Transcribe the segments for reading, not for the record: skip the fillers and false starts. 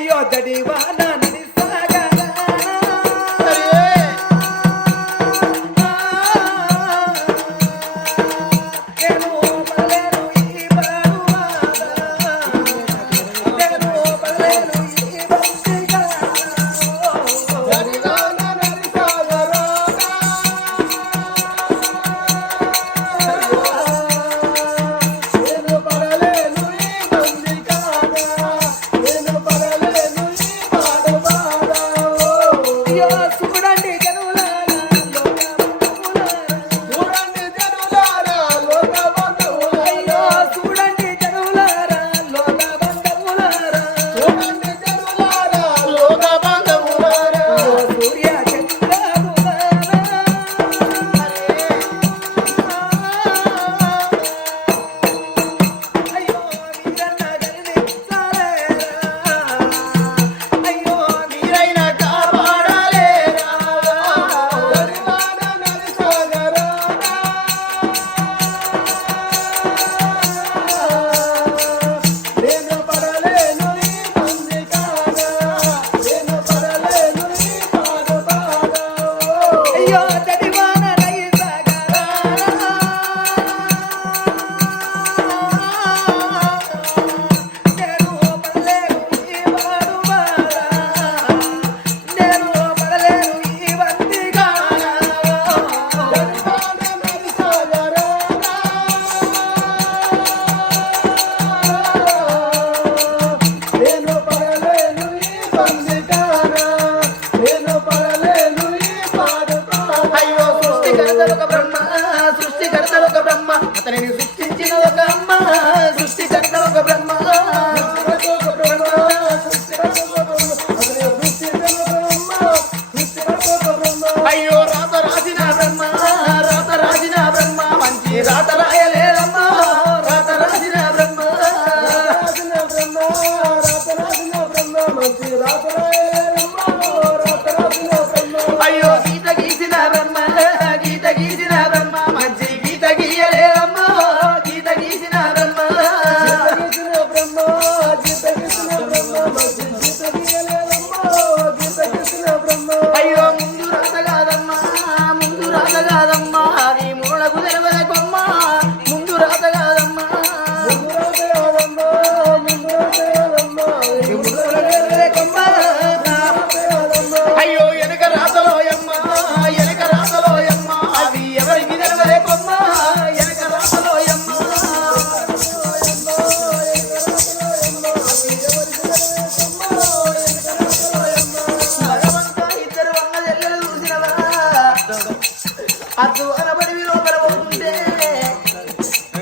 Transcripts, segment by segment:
అయ్యో దడివాన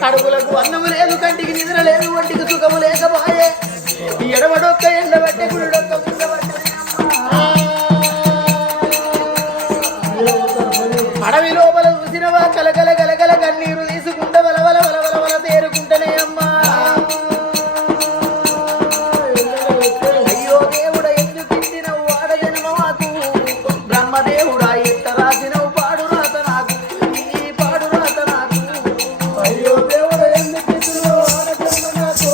అడుగులకు అన్నము లేదు, కంటికి నిద్ర లేదు, ఒంటికి సుఖము లేకపోయే ఎడవడొక్క ఎండబట్టే గుడిడొక్క అడవి లోపల చూసినవా కలకల కలకల కన్నీరు తీసుకుంటా వలవల వలవల వల తేరుకుంటనే అమ్మా. అయ్యో దేవుడ ఎందుకు ఇచ్చినవు ఆడ జన్మమాకు, బ్రహ్మదేవుడా ఎట్ట రాసినవు పాడు రాత నాకు, ఈ పాడు రాత నాకు. అయ్యో దేవుడ ఎందుకు ఇచ్చినవు ఆడ జన్మ నాకు,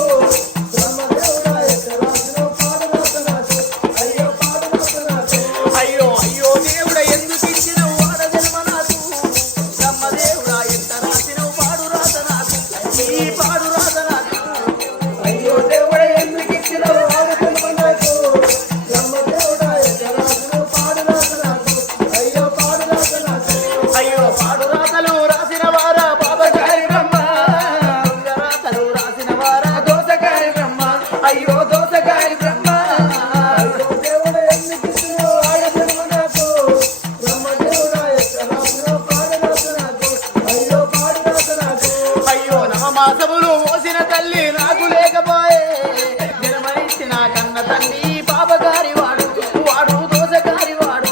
బ్రహ్మదేవుడా ఎట్ట రాసినవు పాడు రాత నాకు, అయ్యో పాడు రాత నాకు. అయ్యో అయ్యో దేవుడ ఎందుకు ఇచ్చినవు ఆడ జన్మ నాకు, బ్రహ్మదేవుడా ఎట్ట రాసినవు పాడు రాత నాకు, ఈ పాడు రాత నాకు. అయ్యో దేవుడ ఎందుకు ఇచ్చినవు ఆడ జన్మ నాకు, బ్రహ్మదేవుడా ఎట్ట రాసినవు పాడు రాత నాకు, అయ్యో పాడు రాత నాకు. అయ్యో పాడు రాతలు రాసిన వారా బాబగారి బ్రహ్మ, రాతలు రాసిన వారా దోసగారి బ్రహ్మ, అయ్యో దోసగారి బ్రహ్మ. అయ్యో దేవుడ ఎందుకు ఇచ్చినవు ఆడ జన్మ నాకు, బ్రహ్మదేవుడా ఎట్ట రాసినవు పాడు రాత నాకు, అయ్యో పాడు రాత నాకు. అయ్యో నవమాసములు మోసిన తల్లి నాకు లేకపోయే, జన్మనిచ్చిన కన్న తల్లి బాబగారి వాడు, వాడు దోసగారి వాడు.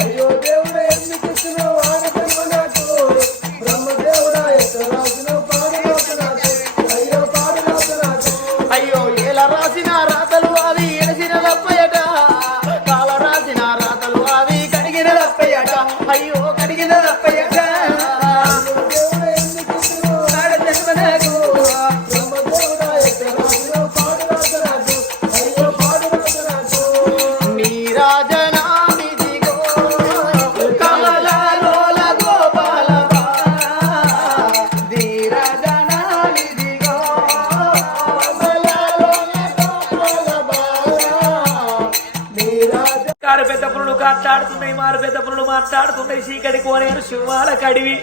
అయ్యో దేవుడ ఎందుకు ఇచ్చినవు ఆడ జన్మ నాకు, బ్రహ్మదేవుడా ఎట్ట రాసినవు పాడు రాత నాకు, అయ్యో పాడు రాత నాకు. అయ్యో ఏల రాసిన రాతలు అవి ఎడిసిన లప్పయట, కాల రాసిన రాతలు అవి కడిగిన లప్పయట, అయ్యో కడిగిన లప్పయట. దేవుడ ఎందుకు ఇచ్చినవు ఆడ జన్మ నాకు, బ్రహ్మదేవుడా ఎట్ట రాసినవు పాడు రాత నాకు, అయ్యో పాడు కారు పెద్ద పురులు కాట్లాడుతున్నాయి, మారు పెద్ద పురులు మాట్లాడుతున్నాయి. చీకటి కోనేరు సింహాల కడివి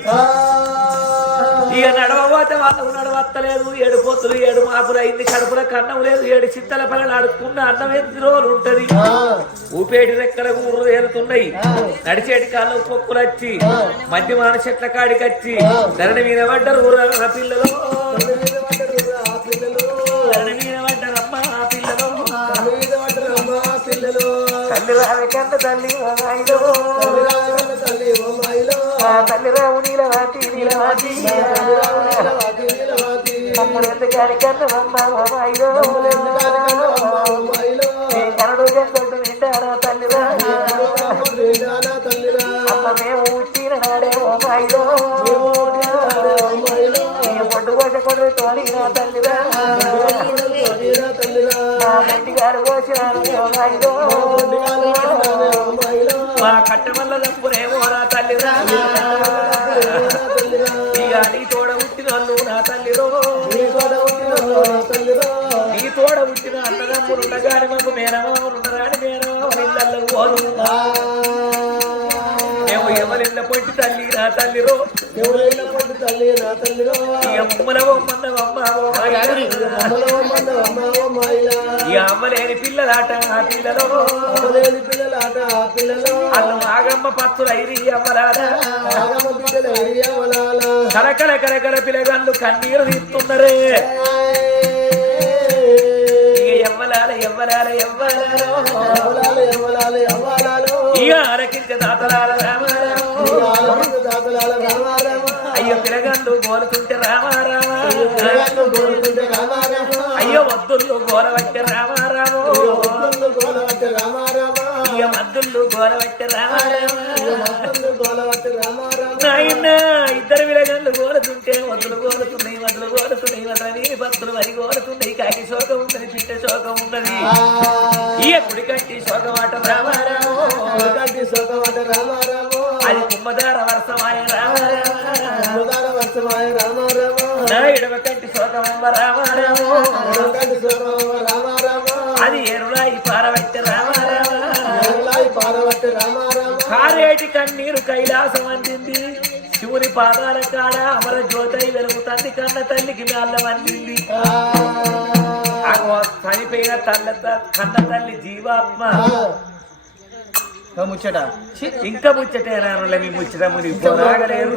ఇక నడవబోతే వాళ్ళకు నడవత్తలేదు. 7 పొత్తులు 7 మాపులు అయింది, కడుపుల కన్నం లేదు. 7 చిత్తల పిల్లలు అడుక్కున్న అన్నం ఎన్ని రోజులు ఉంటది. ఊపేటి రెక్కలకు ఊరు ఏరుతున్నాయి, నడిచేటి కాళ్ళు పొక్కులు వచ్చి మధ్యమాన చెట్ల కాడికి వచ్చి ధరణి మీద పడ్డరు ఊర పిల్లలు, ధరణి మీద పడ్డరమ్మ పిల్లలు. తల్లి రావే కన్న తల్లి తల్లి రావు నీలవాతి నీలవాతి మమ్మల్ని ఎందుకని కన్నమమ్మ కనడు చెందొడ్డు వింటారా తల్లిరా అమ్మ మేము ఉట్టిన నాడే ఓమాయిలో పొడ్డు కొట్టకొడు తోడినా తల్లిరా ఇంటి గారు కోసినాను ఓమాయిలో మా కట్ట వల్ల తప్పునేమోరా తల్లిరా ఇక నీ తోడ పుట్టిన వాళ్ళు నా తల్లిరో, నీ తోడ పుట్టిన అన్నదమ్ములుండగాని మాకు మేనమామలుండరాని మేనమామలు ఇళ్ళల్లో పోదు. మేము ఎవరిళ్ళ పొట్టి తల్లి నా తల్లిరో, ఇక ముమ్మల బొమ్మన్నవమ్మ ఇక అమ్మలేని పిల్లలాట ఆ పిల్లలో అల్లు ఆగమ్మ పత్తులైరి అమ్మలారా కరకర కరకర పిల్లగాళ్ళు కన్నీరు తీస్తున్నరే. ఎవ్వలాల ఎవ్వలాల ఎవ్వలాలో ఇక అరకించే దాతలాల అయ్యో పిల్లగాళ్ళు గోలుతుంటే రామారామా, అయ్యో వద్దుళ్ళు గోలవట్టే రామారామో, ఇక మద్దుళ్ళు గోలవట్టే రామారామ. ఇద్దరు విలగళ్ళు గోలుతుంటే వద్దులు గోలుతున్నాయి, వద్దులు గోలుతున్నాయి, వద్ద వీరి భక్తులు వరి గోలుతున్నాయి. కాకి శోకం ఉన్నది, పిట్ట శోకం ఉన్నది, ఇక కుడికంటి శోకమాట రామారామో, అది కుమ్మదార వర్షమాయ రామారామో, నా ఎడమ కంటి శోకమమ్మ రామారామో, అది ఎరురాయి పారవట్టే రామారామ, కారేటి కన్నీరు కైలాసం అందింది. శివుని పాదాల కాడ అమర జ్యోతై వెలుగుతుంది, కన్న తల్లికి మేళ్ళం అందింది. చనిపోయిన కన్న తల్లి జీవాత్మ ముచ్చట ఇంకా ముచ్చటేనా మీ ముచ్చట మునిగిపోరాగలేరు.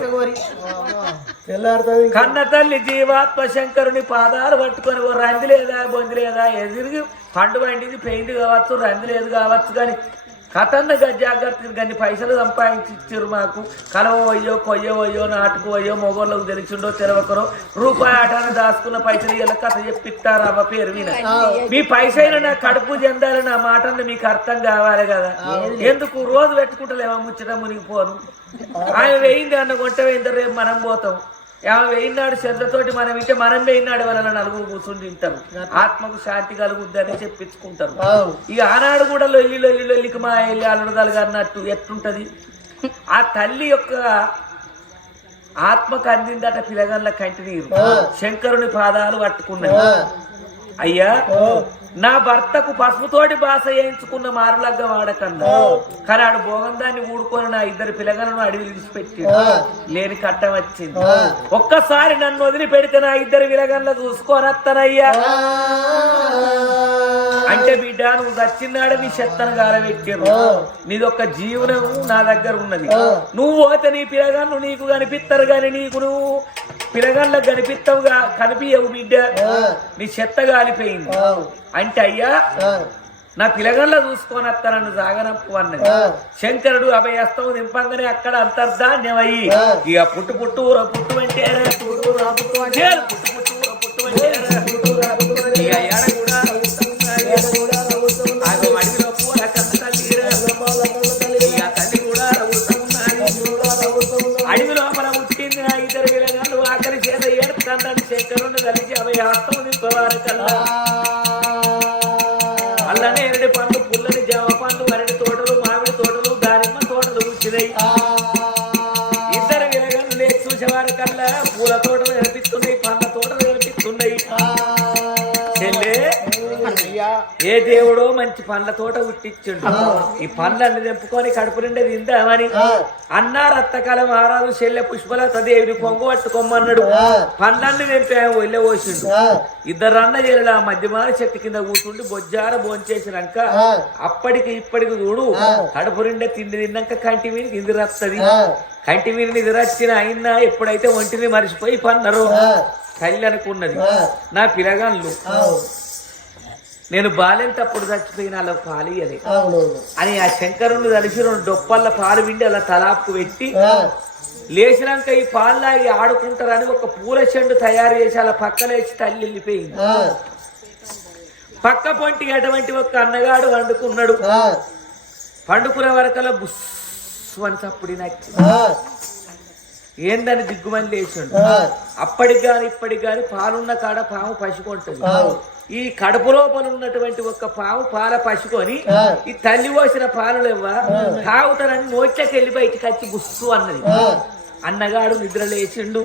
కన్న తల్లి జీవాత్మ శంకరుని పాదాలు పట్టుకొని ఓ రంది లేదా బొంది లేదా ఎదురు పండు వండింది పెయింట్ కావచ్చు, రంది లేదు కావచ్చు, కానీ కథన్నగా జాగ్రత్త కానీ పైసలు సంపాదించి ఇచ్చారు మాకు. కలవ పోయో కొయ్య పోయో నాటుకు పోయో మొగోళ్ళకు తెలిసిండో తెలవకరో రూపాయి ఆటాన్ని దాచుకున్న పైసలు ఇలా కథ చెప్పిస్తారు అవ్వ పేరు మీద. మీ పైసైనా నా కడుపు చెందాలి, నా మాటని మీకు అర్థం కావాలి కదా. ఎందుకు రోజు పెట్టుకుంటలేమో ముచ్చట మునిగిపోను. ఆయన వేయింది అన్న కొంట వేయింది, రేపు మనం పోతాం. ఆమె వేయినాడు శ్రద్ధతోటి మనం ఇంటే మనం వేయినాడు వల్ల నలుగురు కూర్చుని తింటారు, ఆత్మకు శాంతి కలుగుద్దని చెప్పించుకుంటారు. ఇక ఆనాడు కూడా లొల్లికి మా వెళ్ళి అల్లుడలు అన్నట్టు ఎట్లుంటది. ఆ తల్లి యొక్క ఆత్మకు అందిందట పిల్లగాళ్ళ కంటి నీరు, శంకరుని పాదాలు పట్టుకున్నాయి. అయ్యా నా భర్తకు పసుపుతోటి బాస వేయించుకున్న మారులగ్గ వాడకన్నా, కానీ ఆడు భోగందాన్ని ఊడుకొని నా ఇద్దరు పిల్లగాలను అడవి విడిచిపెట్టి లేని కట్టం వచ్చింది. ఒక్కసారి నన్ను వదిలిపెడితే నా ఇద్దరు పిల్లగాళ్ళ చూసుకోనత్తనయ్యా అంటే, బిడ్డ నువ్వు చచ్చినాడు నీ చెత్తను గారబెట్టారు, నీదొక్క జీవనం నా దగ్గర ఉన్నది. నువ్వు పోతే నీ పిల్లగాళ్ళు నీకు కనిపిస్తారు, కానీ నీకు నువ్వు పిల్లగాళ్ళకు కనిపిస్తావుగా కనిపించవు బిడ్డ, నీ చెత్త గాలిపోయింది అంటే, అయ్యా నా పిల్లగాళ్ళ చూసుకొని వస్తా నన్ను సాగనప్పు అన్నది. శంకరుడు అభయస్తం దింపంగానే అక్కడ అంతర్ధాన్యమయ్యి ఇక పుట్టు పుట్టు ఊర పుట్టు అంటే పుట్టు పుట్టు అంటే ఇక ఎడ కూడా అడవిలో పూల కన్న తల్లి ఇక తల్లి కూడా అడవి లోపల పుట్టింది. నా ఇద్దరు పిల్లగాళ్ళు ఆఖరి చేత ఏడుతానని శంకరుడు కలిసి అభయస్తం దింపవారు కల్లా అల్లనే ఎరడి పండ్లు, పుల్లని జామ పండ్లు, అరటి తోటలు, మామిడి తోటలు, దానిమ్మ తోటలు వచ్చినాయి. ఇద్దరు విలగలు లేచి చూసేవారు కల్లా పూల తోటలు కనిపిస్తున్నాయి, పండ్ల తోటలు కనిపిస్తున్నాయి. చెల్లే ఏ దేవుడో మంచి పండ్ల తోట ఉట్టించుండు ఈ పండ్లన్నీ తెంపుకొని కడుపు నిండా తిందామని అన్నారు అత్తకాల మహారాజు చెల్లె పుష్పలత దేవిని కొంగు పట్టుకోమన్నాడు పండ్లన్నీ తెంపాము వెళ్ళే పోసిండు ఇద్దరు అన్న చెల్లెలు ఆ మధ్యమాన చెట్టు కింద కూర్చుండి బొజ్జార భోంచేసినాక అప్పటికి ఇప్పటికి చూడు కడుపు నిండా తిండి తిన్నాక కంటి మీద నిద్రస్తుంది కంటి మీద నిద్రచ్చిన అయినా ఎప్పుడైతే ఒంటిని మరిచిపోయి పన్నారు తల్లి అనుకున్నది నా పిల్లగాళ్ళు నేను బాలెంతప్పుడు చచ్చిపోయిన అలా పాలు ఇయ్యలే అని ఆ శంకరుని కలిసి 2 డొప్పల్ల పాలు విండి అలా తలాపుకు పెట్టి లేచినాక ఈ పాలు లాగి ఆడుకుంటారని ఒక పూల చెండు తయారు చేసి అలా పక్కలేసి తల్లి వెళ్ళిపోయింది పక్క పొంటికి అటువంటి ఒక అన్నగాడు వండుకున్నాడు పండుకునే వరకల్లా బుస్ అని చప్పుడు నచ్చి ఏందని దిగ్గుమని లేచిండు అప్పటికి గాని ఇప్పటికి గాని పాలున్న కాడ పాము పసుకుంటుంది ఈ కడుపు లోపల ఉన్నటువంటి ఒక పాము పాల పసుకొని ఈ తల్లి పోసిన పాలు లేవా తాగుతారని నోట్లకి వెళ్ళి బయటికి వచ్చి బుస్సు అన్నది అన్నగాడు నిద్ర లేచిండు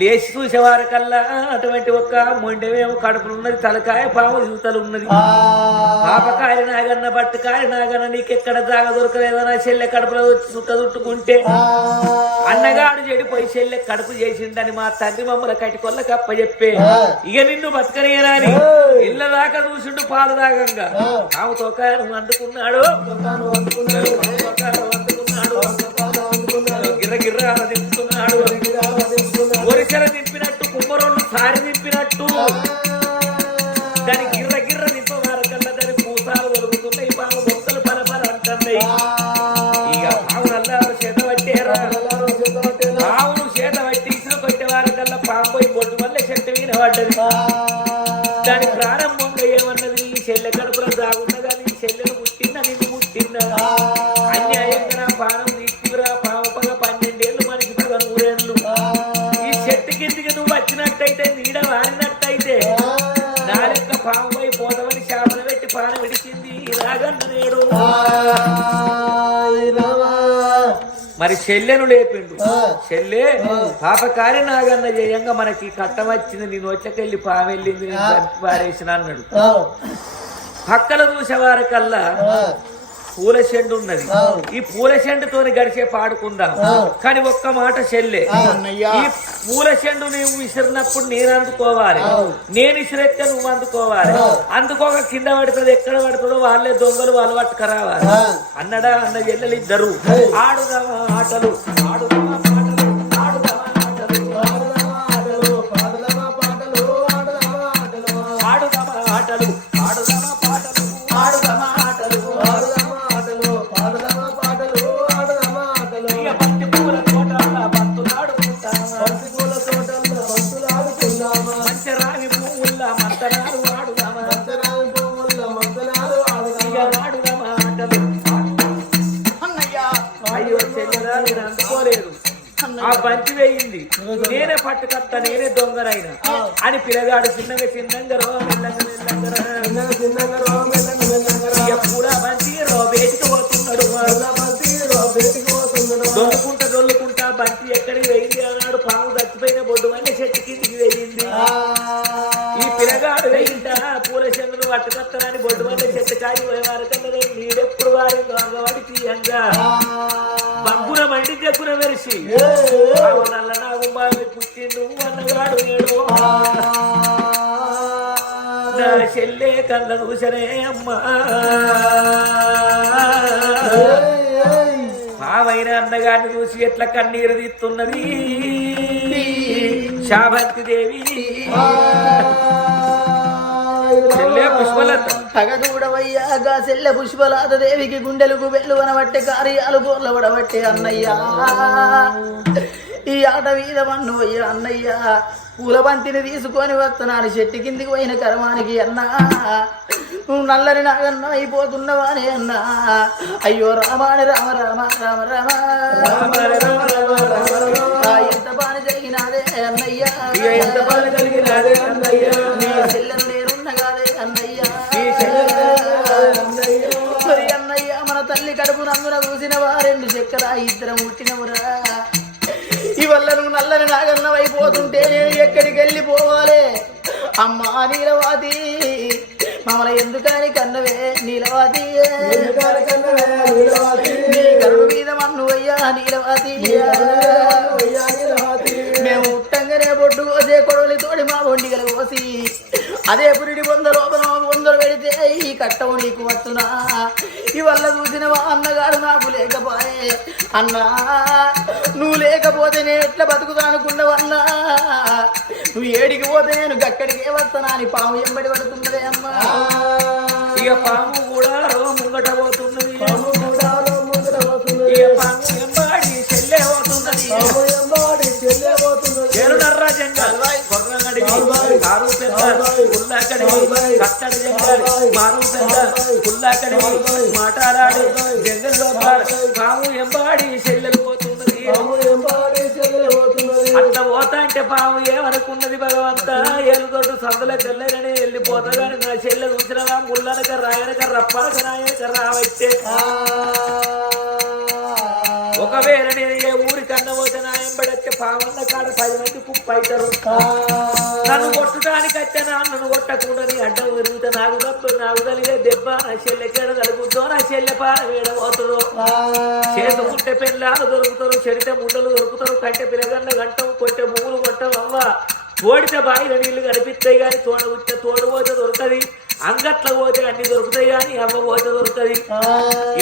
లేచి చూసేవారికల్లా అటువంటి ఒక్క మొండేమేమో కడుపులు ఉన్నది తలకాయ పాము యువతలు ఉన్నది పాపకాయ నాగన్న బట్టకాయ నాగన్న నీకెక్కడ జాగ దొరకలేదన్నా చెల్లె కడుపులో వచ్చి చుట్ట చుట్టుకుంటే అన్నగాడు చెడిపోయి చెల్లె కడుపు చేసిండని మా తండ్రి మమ్మల్ని కట్టికొల్ల కప్ప చెప్పే ఇక నిన్ను బతకనేయరాని ఇళ్ళ దాకా చూసిండు పాలు దాగంగా పాము తోకాయను అందుకున్నాడు గిర్ర దింపుతున్నాడు ఒరిసెల దింపినట్టు కుమ్మరోళ్ళు సారి దింపినట్టు దాని గిర్ర గిర్ర దింపవారకల్లా దాని పూసాలు దొరుకుతున్నాయి పాము మొక్కలు పరపర అంటున్నాయి ఇక పాము నల్లారు చేత పట్టారా పావును చేత పట్టి ఇసులు కొట్టేవారకల్లా పాము పోయి బొడ్డు వల్ల చెట్టు మీద పడ్డది దాని ప్రారంభంగా ఏమన్నది నీ చెల్లె కడుపులో సాగున్నదా నీ చెల్లెలు పుట్టిందా నిన్ను పుట్టిందా అన్యాయంగా నా పానం తీసుకురా పాము పగ 12 ఏళ్ళు మనిషి పగ 100 ఏళ్ళు ఈ చెట్టు కిందికి నువ్వు వచ్చినట్టయితే నీడ వారినట్టయితే నా లెక్క పాము పోయి పోతామని చేపలు పెట్టి పాన విడిచింది రాగన్న నేడు మరి చెల్లెను లేపిండు చెల్లె పాపకారి నాగన్న జయంగా మనకి కట్టం వచ్చింది నీ నోట్లకెళ్ళి పామెళ్ళింది నేను చంపి పారేసిన అన్నాడు పక్కల చూసేవారికల్లా పూల చెండు ఉన్నది ఈ పూల చెండుతోని గడిచే పాడుకుందాం కానీ ఒక్క మాట చెల్లె ఈ పూల చెండు నువ్వు విసిరినప్పుడు నేను అందుకోవాలి నేను విసిరెత్తే నువ్వు అందుకోవాలి అందుకోక కింద పడుతుంది ఎక్కడ పడుతుందో వాళ్ళే దొంగలు వాళ్ళు పట్టుకురావాలి అన్నడా అన్న చెల్లెలు ఇద్దరు ఆడుదామా ఆటలు ఆడుదామా పాటలు ఆడుదామా ఆటలు ఆడుదామా ఆటలు ఆడుదామా పాటలు ఆడుదామా ఆటలు ఆడుదామా ఆటలు ఆడుదామా పాటలు ఆడుదామా ఆటలు ఆ బంతి వేయింది నేనే పట్టుకత్తా నేనే దొంగనైనా అని పిల్లగాడు చిన్నగా చిన్నంగా పూరా బంతి బయటికి పోతున్నాడు దొల్లుకుంటా బంతి ఎక్కడికి వేయింది అన్నాడు పాము చచ్చిపోయిన బొడ్డు వల్ల చెట్టు కిందికి వేయింది ఈ పిల్లగాడు వేయిందా పూల చంద్రుడు పట్టుకత్తానని బొడ్డు వల్ల చెట్టు కాయి పోయేవారు కన్నా నీడెప్పుడు వారి దొంగవాడి తీయంగా బగ్గున మండి జగ్గున మెరిసి నల్ల నాగుంబావి పుట్టిండు అన్నగాడు నేడు నా చెల్లె కళ్ళ చూసనే అమ్మా పావైన అన్నగారిని చూసి ఎట్లా కన్నీరు తీస్తున్నది శాభంతి దేవి చెల్లె పుష్పలత తగదూడవయ్యాగా చెల్లె పుష్పలత దేవికి గుండెలకు వెల్లువనబట్టే కార్యాలు గోర్లబడబట్టే అన్నయ్యా ఈ ఆట మీద మన్ను అయ్యా అన్నయ్యా పూల బంతిని తీసుకొని వస్తున్నాను చెట్టు కిందికి పోయిన కర్మానికి అన్నా నువ్వు నల్లని నాగన్న అయిపోతున్నవానే అన్నా అయ్యో రామాని రామ రామ రామ రామ ఎంత పని జరిగినాదే అన్నయ్యా ఎంత పని జరిగినాదే అన్నయ్యా నీ చెల్లెను నేనున్నగాదే అన్నయ్యా అన్నయ్య మన తల్లి కడుపు నందున చూసిన వారెండు చెక్కల ఇద్దరం పుట్టినవురా ఇవల్ల నువ్వు నల్లని నాగన్నం అయిపోతుంటే నేను ఎక్కడికి వెళ్ళిపోవాలి అమ్మా నీలవాది మమ్మల్ని ఎందుకని కన్నవే నీలవాది నీ కరుణ మీద మన్ను అయ్యా నీలవాది మేము ఉట్టంగానే బొడ్డు అదే కొడవలి తోడి మా ఒండిగల కోసి అదే పురిడి బొందలు పెడితే ఈ కట్టవు నీకు వస్తున్నా ఇవల్ల చూసినవా అన్నగాడు నాకు లేకపోయే అన్నా నువ్వు లేకపోతే నేను ఎట్లా బతుకుతా అనుకున్నావన్నా నువ్వు ఏడికి పోతే నేను గక్కడికే వస్తానా అని పాము ఎంబడి పడుతున్నదే అమ్మా ఇక పాము కూడా ముంగట పోతున్నది ఇక పాము ఎంబాడి చెల్లె పోతున్నది ఏరునర్రా జంగల్ కొర్రగడి కారు పెద్ద పుల్లాకడి కట్టడి జంగల్ మారు పెద్ద పుల్లాకడి మాటారాడి జంగల్ లోపల పాము ఎంబాడి చెల్లెలు పోతున్నది అట్లా పోతా అంటే పాము ఏమనుకున్నది భగవంత ఏలుతోటి సందుల తెల్లరని వెళ్ళిపోతా కానీ నా చెల్లె చూసినవా ముళ్ళనక రాయనక రప్పనక రాయనక రావచ్చే ఒకవేళ నేను ఏ ఊరి కన్నా పోతే నా ఎంబడొచ్చే పావన్న కాడ 10 మంది కుప్ప అవుతారు నన్ను కొట్టడానికి వచ్చా నన్ను కొట్టకుండా నీ అడ్డం విరుగుతా నాకు తప్పు నాకు తల్లిదే దెబ్బ నా చెల్లెకేడ తలుగుద్దో నా చెల్లె పాల వేడబోతుందో చేసుకుంటే పెళ్ళాలు దొరుకుతారు చెడితే ముద్దలు దొరుకుతారు కంటే పిల్లగన్న గంటం కొట్టే మూలు కొట్టం అవ్వ ఓడితే బాయిల నీళ్లు కనిపిస్తాయి కానీ తోడు పోతే దొరకది అంగట్లో పోతే అన్ని దొరుకుతాయి కానీ అవ్వ పోతే దొరుకుతుంది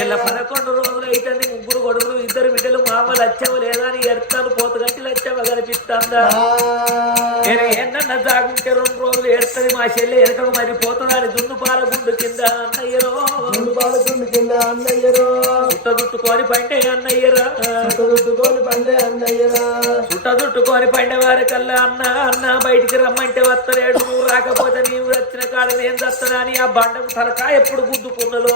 ఇలా 11 రోజులు అయితే 3 కొడుకులు 2 బిడ్డలు మామూలు వచ్చావు లేదా అని ఎడతాను పోతగంటిలు వచ్చావా కనిపిస్తుందా నేను ఏంటన్నా జాగుంటే 2 రోజులు ఏడుతుంది మా చెల్లె ఎరకకు మరి పోతుందని దున్ను పాల గుండు కింద అన్నయ్యరో చుట్టుకొని పండే అన్నయ్యరా చుట్టుకొని పండే వారి కల్లా అన్న బయటికి రమ్మంటే వస్తలేడు నువ్వు రాకపోతే నీవు వచ్చిన కాడ నేను చస్తానా అని ఆ బండకు తలకాయ ఎప్పుడు గుద్దుకున్నలో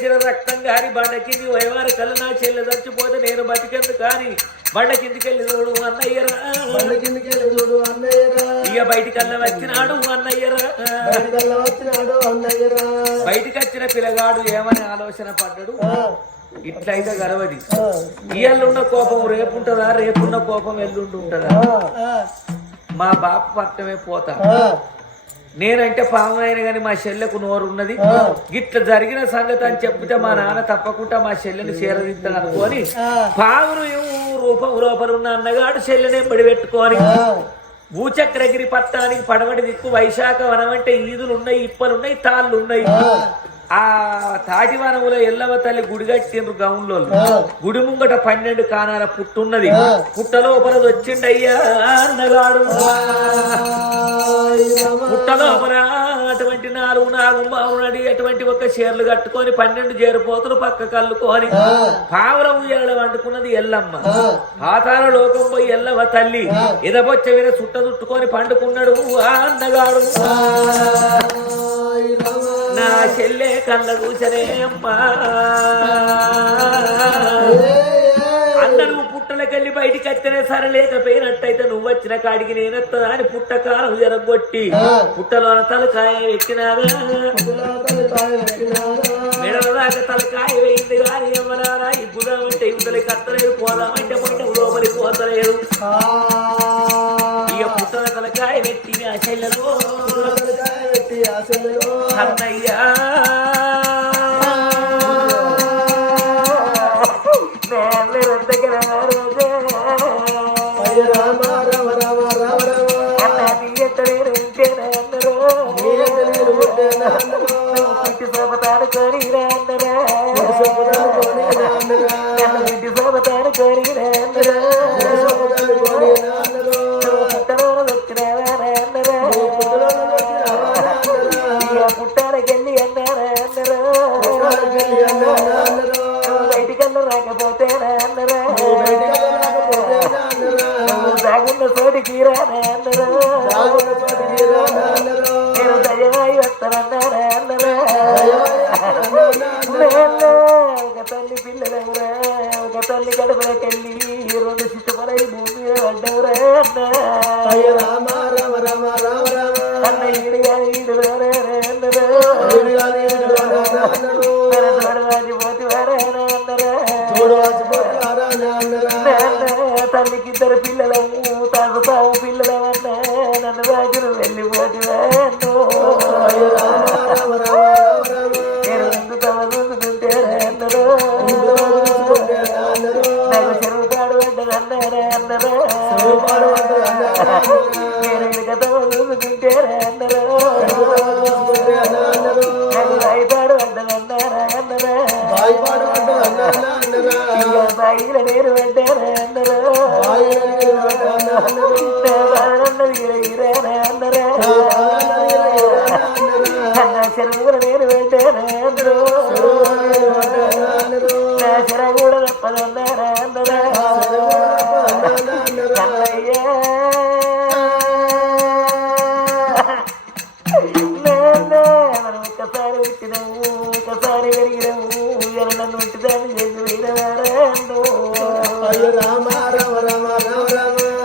చిర రక్తం కాని బండ కింది వైవారి కల్లా నా చెల్లె చచ్చిపోతే నేను బతికెందు కానీ బండ కిందికెళ్ళి చూడు అన్నయ్యరా ఇక బయటికల్లా వచ్చినాడు అన్నయ్యరా బయటికి వచ్చిన పిల్లగాడు ఏమని ఆలోచన పడ్డాడు ఇట్లయితే గర్వది ఇయ్యాలున్న కోపం రేపుంటదా రేపున్న కోపం ఎల్లుండి ఉంటదా మా బాప పట్టమే పోతా నేనంటే పామునైనా కానీ మా చెల్లెకు నోరు ఉన్నది గిట్ల జరిగిన సంగతి అని చెప్తే మా నాన్న తప్పకుండా మా చెల్లెని చేరదిస్తాను అనుకోని పామును రూపం లోపల ఉన్న అన్నగాడు చెల్లెనే బడి పెట్టుకొని భూచక్రగిరి పట్టానికి పడమటి దిక్కు వైశాఖ వనం అంటే ఈదులు ఉన్నాయి ఇప్పలున్నాయి తాళ్ళున్నాయి ఆ తాటివనములో ఎల్లవ తల్లి గుడి కట్టిండ్రు గౌన్లో గుడి ముంగట 12 కానాల పుట్టున్నది పుట్టలోపల వచ్చిండయ్యా అన్నగాడు పుట్టలోపల అటువంటి 4 నాగుంబావునడి అటువంటి ఒక చీరలు కట్టుకొని 12 చేరిపోతులు పక్క కల్లుకొని పావురం ఉయ్యాల వండుకున్నది ఎల్లమ్మ పాతాల లోకం పోయి ఎల్లవ తల్లి ఎదబొచ్చ మీద చుట్టుకొని పండుకున్నాడు ఆ అన్నగాడు నా చెల్లె కళ్ళ కూచనే అమ్మా అన్న నువ్వు పుట్టలకెళ్ళి బయటికి వస్తేనే సరే లేకపోయినట్టయితే నువ్వు వచ్చిన కాడికి నేనెత్తదా అని పుట్టకాలం జరగొట్టి పుట్టలో తలకాయ ఎక్కినారా మెడల దాకా తలకాయ వేయింది కానీ ఎవరారా ఇప్పుదామంటే ఇవుతలకి కత్తలేదు పోదామంటే పోయిన లోపలికి పోతలేదు ఇక పుట్టల తలకాయ పెట్టి ఆ చెల్లెలో అన్నయ్యా బయటికన్నా రాకపోతే సోటికి రానే అందరూ నేను దయమై వస్తానన్నారా అందరూ ఒక తల్లి పిల్లలెవరా ఒక తల్లి గడపలకెళ్ళి 2 చిట్టుపలై భూమి పడ్డవరా అన్న ఈడుగా ఈడు అందరూ తల్లికి 2 పిల్లలము తాగు పిల్లలమన్నా నన్ను రాజును వెళ్ళిపోతున్నా కూడా తప్పదన్నారా కన్నయ్యా ఒకసారి వచ్చినావు ఒకసారి పెరిగినావు నన్ను ఉంటుదాన్ని చేసి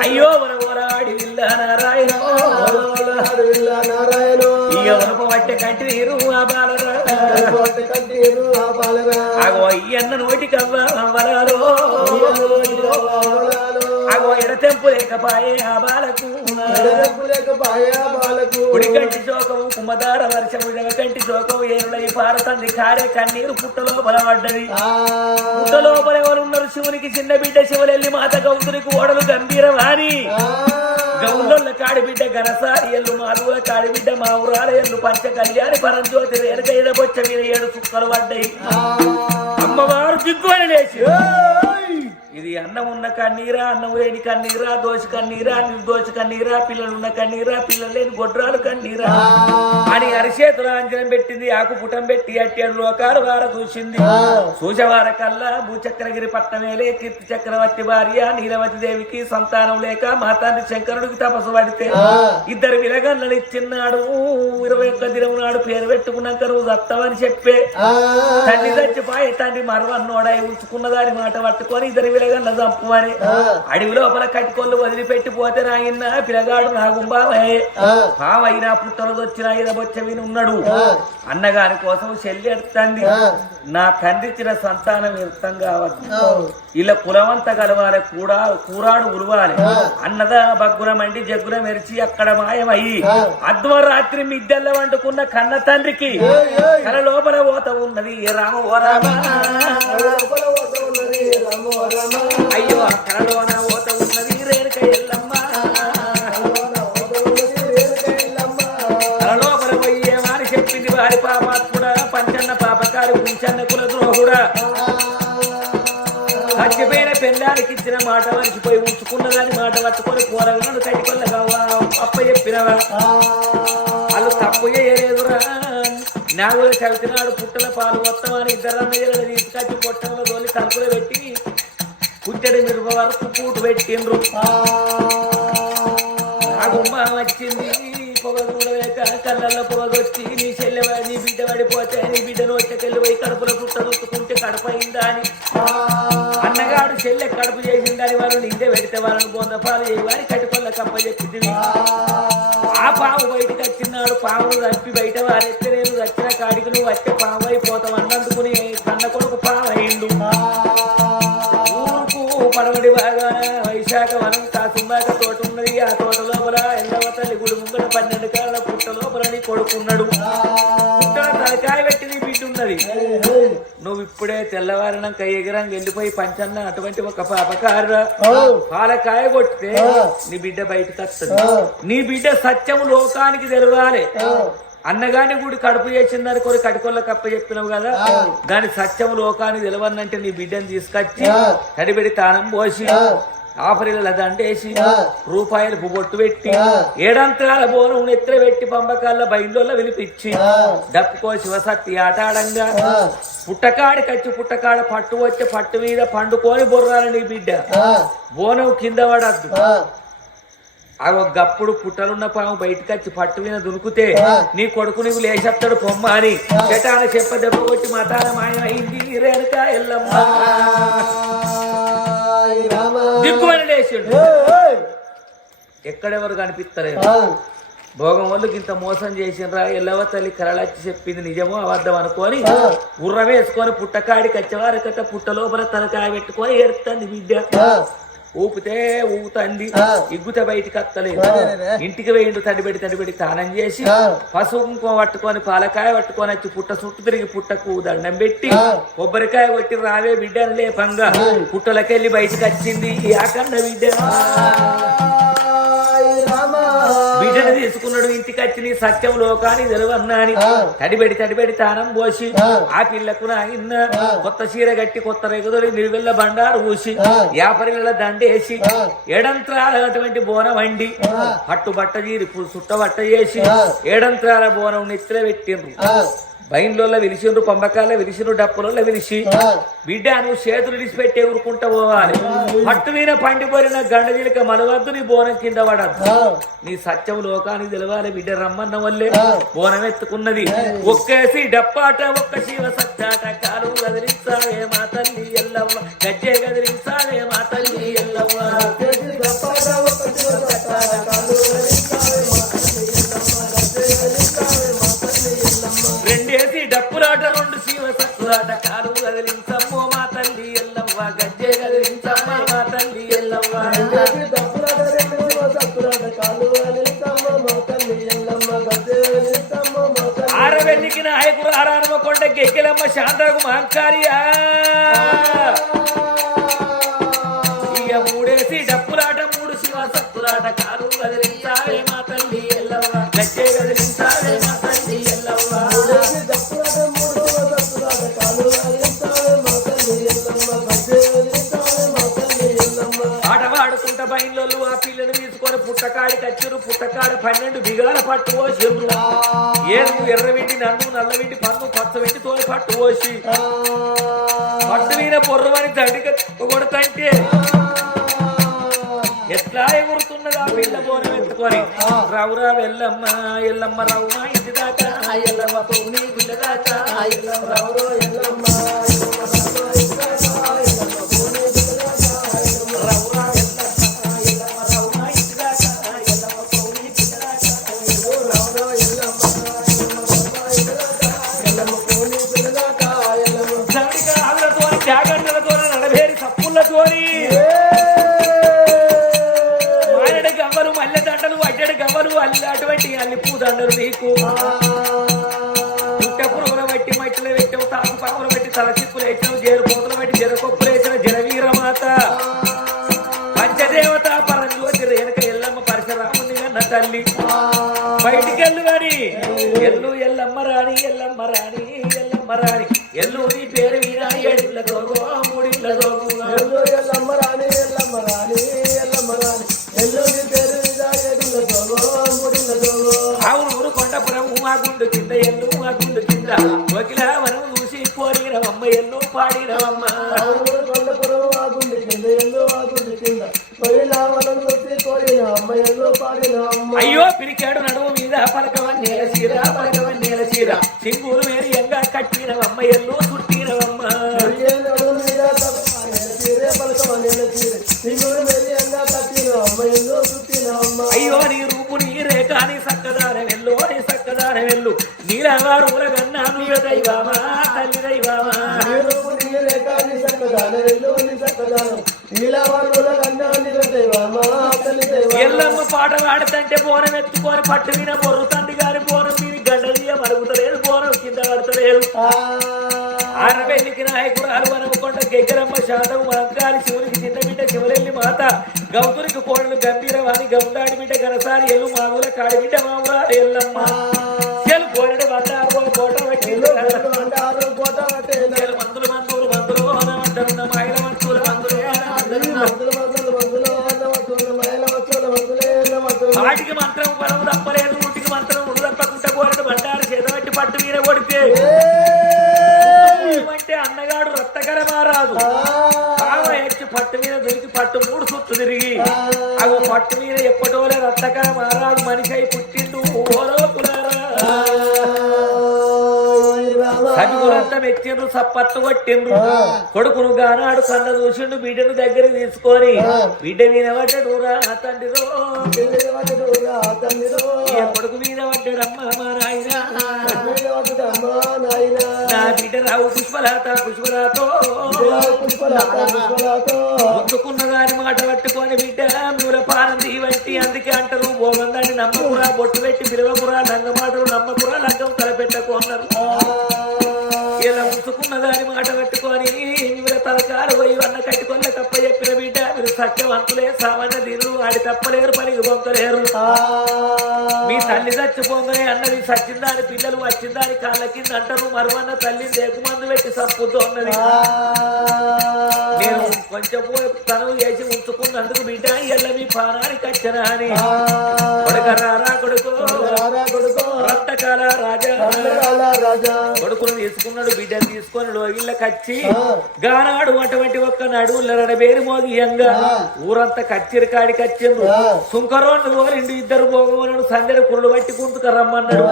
అయ్యో మనవరాడి విల్లా నారాయణ ఇక మనకు పట్టే కంటి నీరు ఆ బాలరా అగో ఈ అన్న నోటికి అవ్వరాలో అగో ఎడతెంపు లేకపాయే ఆ బాలకు కుడి కంటి చోకము కుమ్మదార వర్షము కంటి చోకము ఏరులై పారతంది కారే కన్నీరు పుట్ట లోపల పడ్డది. పుట్ట లోపల ఎవరున్నారు? శివునికి చిన్న బిడ్డ శివలెల్లి మాత గౌతునికి ఓడలు గంభీరవాణి గౌండోళ్ళ కాడిబిడ్డ గనసారి ఎల్లు మాలుగుల కాడిబిడ్డ మా ఊరాల ఎల్లు పంచ కళ్యాణి పరంజ్యోతి రేణుక ఎదబొచ్చ మీద 7 చుక్కలు పడ్డాయి. అమ్మవారు దిగ్గువని లేచి ఇది అన్నం ఉన్న కన్నీరా అన్నం లేని కన్నీరా దోష కన్నీరా నిర్దోష కన్నీరా పిల్లలున్న కన్నీరా పిల్లలు లేని గొడ్రాలు కన్నీరా అని అరిచేతుల అంజనం పెట్టింది. ఆకు పుటం పెట్టి అట్టాడు లోకాలు వార చూసింది. సూచవార కల్లా భూచక్రగిరి పట్టమేలే కీర్తి చక్రవర్తి భార్య నీలవతి దేవికి సంతానం లేక మా తండ్రి శంకరుడికి తపస్సు పడితే 2 విలగన్నలు ఇచ్చిన్నాడు. 21 దినం నాడు పేరు పెట్టుకున్నాక నువ్వు దత్తవని చెప్పే తండ్రి చచ్చిపోయి తండ్రి మరవన్నోడై ఉంచుకున్న దాని మాట పట్టుకొని 2 విలగన్న చంపుమని అడవి లోపల కట్టుకొల్లు వదిలిపెట్టిపోతే నాయన్న పిల్లగాడు నా గుంబావే పావైనా పుట్టలు వచ్చిన ఇదబొచ్చ విని ఉన్నాడు. అన్నగారి కోసం చెల్లి ఎడుతుంది. నా తండ్రి ఇచ్చిన సంతానం వ్యర్థం కావద్దు. ఇలా కులవంత కలవాలి కూరాడు ఉలవాలి అన్నదా బగ్గున మండి జగ్గున మెరిచి అక్కడ మాయమయ్యి అర్ధరాత్రి మిద్దెల్ల వండుకున్న కన్న తండ్రికి కల లోపల పోత ఉన్నది రామ అయ్యో కలలోన పోత ఉన్నది రేణుక ఎల్లమ్మ. కలలోపల పోయేమని చెప్పింది వారి పాపాత్ముడా పంచన్న పాపకారు కుంచన్న కుల ద్రోహుడా చచ్చిపోయిన పెళ్ళానికి ఇచ్చిన మాట మరిచిపోయి ఉంచుకున్నదాని మాట పట్టుకొని పోరగాడు కట్టికొల్లగా అప్ప చెప్పినవా వాళ్ళు తప్పు చేయలేదురా. నాగుల చవితినాడు పుట్టల పాలు వస్తామని 2 అన్నయ్యలను తీసుకొచ్చి పొట్టంలో తోలి తలుపులు పెట్టి పుట్టడి మిరప వరకు కూటు పెట్టిండ్రు. ఆ గుమ్మ వచ్చింది పొగ చూడలేక కళ్ళల్లో పొగొచ్చి నీ చెల్లె నీ బిడ్డ పడిపోతే నీ బిడ్డను వచ్చకెళ్ళి పోయి కడుపులో పుట్ట రుట్టుకుంటే కడపయిందా అని అన్నగాడు చెల్లె కడుపు చేసిందని వాళ్ళు నిందే పెడితే వాళ్ళని బొందపాలు చేయమని కటిపల్ల కప్ప చెప్పింది. ఆ పాము బయటకు వచ్చినాడు. పామును తప్పి బయట వారెత్తే నేను వచ్చిన కాడికి నువ్వు వచ్చే పాము అయిపోతావు అన్నందుకుని కన్న కొడుకు పాము అయిండు. ఊరుకు పడవడి బాగా వైశాఖ వనం కాసుందాక తోట ఉన్నది. ఆ తోట లోపల ఎల్లవ తల్లి గుడి ముంగట 12 కాళ్ళ పుట్ట లోపల నీ కొడుకున్నాడు. పుట్టల తలకాయ పెట్టి నీ బిడ్డ ఉన్నది. నువ్వు ఇప్పుడే తెల్లవారినాక ఎగిరంగా వెళ్ళిపోయి పంచన్న అటువంటి ఒక పాపకార పాలకాయ కొట్టితే నీ బిడ్డ బయటకు వస్తుంది. నీ బిడ్డ సత్యము లోకానికి తెలవాలి. అన్నగాని గుడి కడుపు చేసిందని కొన్ని కటికొల్ల కప్ప చెప్పినావు కదా దాని సత్యము లోకానికి తెలవన్నంటే నీ బిడ్డను తీసుకొచ్చి తడిబెడి తానం పోసి ఆఫరీల దండేసి రూపాయలు బొట్టు పెట్టి 7 అంతరాల బోనం ఎత్ర పెట్టి పంపకాల బయలులో వినిపించి డప్పుకో శివసత్తి ఆటాడంగా పుట్టకాడి కచ్చి పుట్టకాడ పట్టు వచ్చే పట్టు మీద పండుకొని బొర్రాలి నీ బిడ్డ బోనం కింద పడద్దు. అవి గప్పుడు పుట్టలున్న పాము బయటకు వచ్చి పట్టు మీద దునుకుతే నీ కొడుకు నీకు లేచెత్తాడు పొమ్మ అని చెటాన చెప్ప దెబ్బ కొట్టి మతాల మాయమైంది రేణుక ఎల్లమ్మ దిక్కుమని లేచిండు. ఎక్కడెవరు కనిపిస్తలేదు. భోగం వాళ్ళకి ఇంత మోసం చేసిండ్రా ఎల్లవ తల్లి కరళచ్చి చెప్పింది నిజమో అబద్ధం అనుకొని గుర్రం వేసుకొని పుట్టకాడికి వచ్చేవారికట పుట్ట లోపల తలకాయ పెట్టుకొని ఏడుతుంది బిడ్డ. ఊపితే ఊతంది ఇగ్గుత బయటికి వస్తలేదు. ఇంటికి వేయిండు తడిబెడి తానం చేసి పసుపు కుంకుమ పట్టుకొని పాలకాయ పట్టుకొని వచ్చి పుట్ట చుట్టూ తిరిగి పుట్టకు దండం పెట్టి కొబ్బరికాయ కొట్టి రావే బిడ్డను లేపంగా పుట్టలకెళ్ళి బయటికి వచ్చింది ఆకన్న బిడ్డ. బిడ్డను తీసుకున్నాడు. ఇంటికి వచ్చి నీ సత్యం లోకానికి తెలవన్నా అని తడిబెడి తానం పోసి ఆ పిల్లకు నాయన్న కొత్త చీర కట్టి కొత్త రేగుదొడి నిలువెల్ల బండారు పూసి 50 నెలల దండేసి 7 అంతరాల అటువంటి బోనం వండి పట్టు బట్ట చీరి చుట్ట బట్ట చేసి 7 అంతరాల బోనం నెత్తిలో పెట్టిండ్రు. బయన్లో విలిచిండ్రు పంబకాల విలిచిండ్రు డప్పులలో విలిచి బిడ్డ నువ్వు చేతులు విడిచిపెట్టి ఊరుకుంటా పోవాలి పట్టు మీద పండిపోయిన గండజీలక మనవద్దు నీ బోనం కింద పడద్దు నీ సత్యం లోకానికి తెలవాలి బిడ్డ రమ్మన్న వల్లే బోనం ఎత్తుకున్నది ఒక్కేసి డప్పాట ఒక్క శివ సత్యాట కాలు గదిలించావే మా తల్లి ఎల్లవ్వ గజ్జే గదిలించావే మా తల్లి ఎల్లవ్వ రెండేసి డప్పులాట రెండు శివ సత్తులాట కాలు గదిలించమ్మో మా తల్లి ఎల్లవ్వ గజ్జే గదిలించమ్మ మా తల్లి ఎల్లవ్వ ఆరవెల్లికి నాయకుడు ఆరానమ్మ కొండ గెక్కెలమ్మ శాంతకు మహంకారియా ఇక మూడేసి డప్పులాట మూడు శివ సత్తులాట కాలు గదిలించావే మా తల్లి ఎల్లవ్వ గజ్జే గదిలించావే మా తల్లి ఎల్లవ్వ ఆటవాడుకుంట బయలు ఆ పిల్లని తీసుకొని పుట్టకాడి కచ్చిరు పుట్టకాడ 12 బిగాల పట్టు పోసిండ్రు ఏను ఎర్రవిండి నన్ను నల్లవిండి పన్ను పచ్చవిండి తోలి పట్టు పోసి పట్టు మీద పొర్రమని దండిక కొడతంటే ఎట్లా ఎగురుతున్నది ఆ పిల్ల బోనం ఎత్తుకొని రావురా ఎల్లమ్మ ఎల్లమ్మ రావు మా ఇంటి దాకా ఎల్లమ్మ పౌని గుళ్ళ దాకా రావురో ఎల్లమ్మ త్యాగండలతో నడభేరి సప్పులతోని మాయడ గవ్వలు మల్లె దండలు వడ్డెడు గవ్వలు అల్లి అటువంటి అల్లి పూదండలు నీకు పుట్ట పురుగుల బట్టి మట్టిలో పెట్టావు తాకు పాములు బట్టి తలచిప్పులు వేసావు జేరు పూతలు బట్టి జరకొప్పులు వేసిన జరవీరమాత పంచదేవత పరంజ్యోతి రేణుక ఎల్లమ్మ పరశురాముని అన్న తల్లి బయటికెళ్ళు గాని ఎల్లు ఎల్లమ్మ రాణి ఎల్లమ్మ రాణి ఎల్లమ్మ రాణి ఎల్లు నీ పేరు మీద ఏడిళ్ళ దోగో మూడిళ్ళ దోగు ఎల్లమ్మ రాణి ఎల్లమ్మ రాణి ఎల్లమ్మ రాణి ఎల్లు నీ పేరు మీద ఏడిళ్ళ దోగో మూడిళ్ళ దోగు ఆవును ఊరు కొండపురం మా గుండు కింద ఎల్లు మా గుండు కింద ఒకిల వనం చూసి కోరినవమ్మ ఎల్లు పాడినవమ్మ కొండపురం మా గుండు కింద ఎల్లు మా గుండు కింద అయ్యో పిరికాడు నడుము మీద పలకవన్నేల చీర పలకవన్నేల చీర సింగూరు వేరి ఎంగా కట్టినవమ్మ ఎల్లు చుట్టినవమ్మ అయ్యో నీ రూపు నీ రేఖ నీ సక్కదార వెళ్ళు నీ సక్కదార వెళ్ళు నీలవారు ఊరగన్నా నువ్వే దైవమా తల్లి దైవమా ఎల్లమ్మ పాట పాడుతంటే బోనం ఎత్తుకొని పట్టు మీద బొర్రు తండ్రి గారి బోనం మీరు గండదీయ మరుగుతలేదు బోనం కింద పడతలేదు ఆరవెల్లికి నాయకురాలు వనముకొండ గెగ్గరమ్మ శాతం మహంకారి శివునికి చిన్న బిడ్డ శివరెల్లి మాత గౌతురికి కోడలు గంభీరవాణి గౌండాడి బిడ్డ గనసారి ఎల్లు మామూల కాడి బిడ్డ మామూల ఎల్లమ్మ ఎల్లు కోరడు బండారు కోట పెట్టి మందులు మందులు మందులు అనమంటున్న మహిళ మందులు మందులే వాటికి మంత్రం బలం తప్పలేదు నూటికి మంత్రం ఉడు తప్పకుండా కోరడు బండారు చేతబట్టి పట్టు మీద కొడితే అంటే అన్నగాడు రక్తకర మారాదు ఎచ్చి పట్టు మీద దొరికి పట్టు 3 సుత్తు తిరిగి అవి పట్టు మీద ఎప్పటోలే రక్తకర మారాదు మనిషి అయి పుట్టిండు సభికులంతా మెచ్చిండ్రు సప్పట్టు కొట్టిండ్రు కొడుకును గానాడు కన్న చూసిండు బిడ్డను దగ్గర తీసుకొని బిడ్డ మీద పడ్డాడు రా తండ్రిరో కొడుకు మీద పడ్డాడమ్మ మా నాయన నా బిడ్డ రావు పుష్పలత పుష్పలతో ముందుకున్న దాని మాట పట్టుకొని బిడ్డ మూల పానం తీవంటి అందుకే అంటారు బోగందాన్ని నమ్మకురా బొట్టు పెట్టి పిలవకురా లంగ మాటలు నమ్మకురా లంగం తలపెట్టకు అన్నారు ఇలా ముసుకున్న దాని మాట పెట్టుకొని మీరు తలకాలు పోయి అన్న కట్టుకొని తప్ప చెప్పిన బిడ్డ మీరు సత్యవంతులే సామాన్య దీనులు ఆడి తప్పలేరు పనికి పొందలేరు మీ తల్లి చచ్చిపోగానే అన్నది సచ్చిందాని పిల్లలు వచ్చిందాని కాళ్ళ కింద అంటారు మరువన్న తల్లి దేకుమందు పెట్టి సంపుతో ఉన్నది నేను కొంచెం తను చేసి ఉంచుకున్నందుకు బిడ్డ ఎల్ల మీ పానానికి వచ్చనా అని కొడుకరారా కొడుకు రక్తకాల రాజా కొడుకును తీసుకున్నాడు బిడ్డను తీసుకొని లోగిళ్ళకి వచ్చి గానాడు అటువంటి ఒక్క నడువుల పేరు మోగియంగా ఊరంతా కచ్చిరి కాడికి వచ్చిండ్రు సుంకరోళ్ళు తోలిండు ఇద్దరు భోగములను సందడి కుళ్ళు పట్టి గుంతుకు రమ్మన్నాడు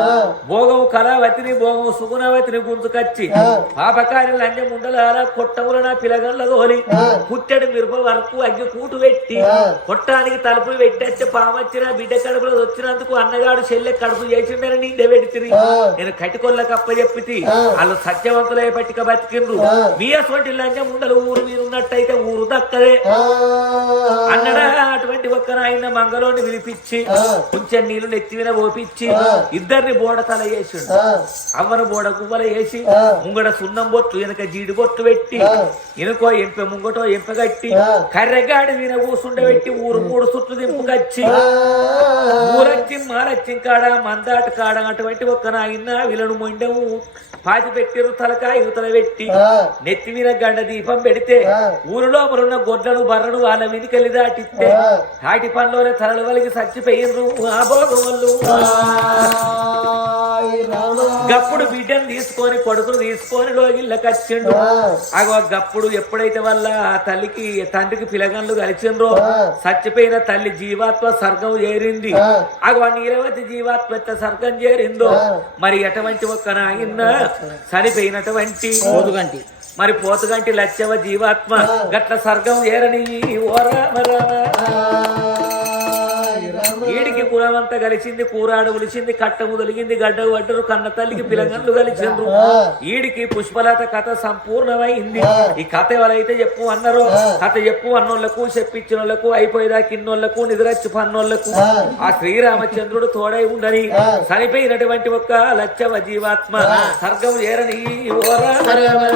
భోగము కళావతిని భోగము సుగుణవతిని గుంతుకొచ్చి పాపకారి లంజం ఉండలారా కొట్టముల నా పిలగల్ల తోలి పుట్టెడు మిరప వరకు అగ్గి కూటు పెట్టి కొట్టానికి తలుపులు పెట్టచ్చే పామొచ్చిన బిడ్డ కడుపులో వచ్చినందుకు అన్నగాడు చెల్లె కడుపు చేసిండని నిండే పెడితిరి నేను కటికొల్లకి అప్ప చెప్పి వాళ్ళు సత్యవంతులై పట్టిక బతికిండ్రు మీ అటువంటి లంజం ఉండలు ఊరు మీరున్నట్టయితే ఊరు దక్కదే అన్నడా అటువంటి ఒక్క ఆయన మంగళోని పిలిపించి కొంచెం నీళ్లు నెత్తివిన ఓపించి ఇద్దరిని బోడ తల చేసిండు అవ్వను బోడ గువ్వల వేసి ముంగడ సున్నం బొట్టు వెనక జీడి బొట్టు పెట్టి ఎనుకో ఎంప ముంగటో ఎంప కట్టి కర్రెగాడి విన కూసుండబెట్టి ఊరు మూడు సుట్లు దింపుకొచ్చి ఊరచ్చి మారచ్చి కాడ మందాట కాడ అటువంటి ఒక్క నాయన వీళ్ళను మొండము పాతి పెట్టిరు తలకాయ యువతల పెట్టి నెత్తి మీద గండ దీపం పెడితే ఊరు లోపల ఉన్న గొడ్లను బర్రను వాళ్ళ వెనుకలి దాటిస్తే తాటి పనులోనే తలలు వలిగి చచ్చిపోయినరు ఆ భోగోళ్ళు గప్పుడు బిడ్డను తీసుకొని కొడుకును తీసుకొని లోగిళ్ళకి వచ్చిండు అగో గప్పుడు ఎప్పుడైతే వాళ్ళ తల్లికి తండ్రికి పిలగన్లు కలిసిండ్రో చచ్చిపోయిన తల్లి జీవాత్మ స్వర్గం చేరింది అగో నీరవతి జీవాత్మ స్వర్గం చేరిందో మరి ఎటువంటి ఒక్క నాయన చనిపోయినటువంటి పోతుగంటి మరి పోతుగంటి లచ్చవ జీవాత్మ గట్ల స్వర్గం చేరని ఓ రామ ఈడికి కులమంతా కలిసింది కూరాడు ఉలిసింది కట్టము తొలిగింది గడ్డ పడ్డరు కన్న తల్లికి పిలగన్లు కలిసిండ్రు ఈడికి పుష్పలత కథ సంపూర్ణమైంది ఈ కథ ఎవరైతే చెప్పు అన్నారో కథ చెప్పు అన్నోళ్లకు చెప్పించిన వాళ్ళకు అయిపోయేదా కిన్నోళ్లకు నిద్రచ్చు పన్నోళ్లకు ఆ శ్రీరామచంద్రుడు తోడై ఉండని చనిపోయినటువంటి ఒక్క లచ్చవ జీవాత్మ స్వర్గం చేరని ఓ రామ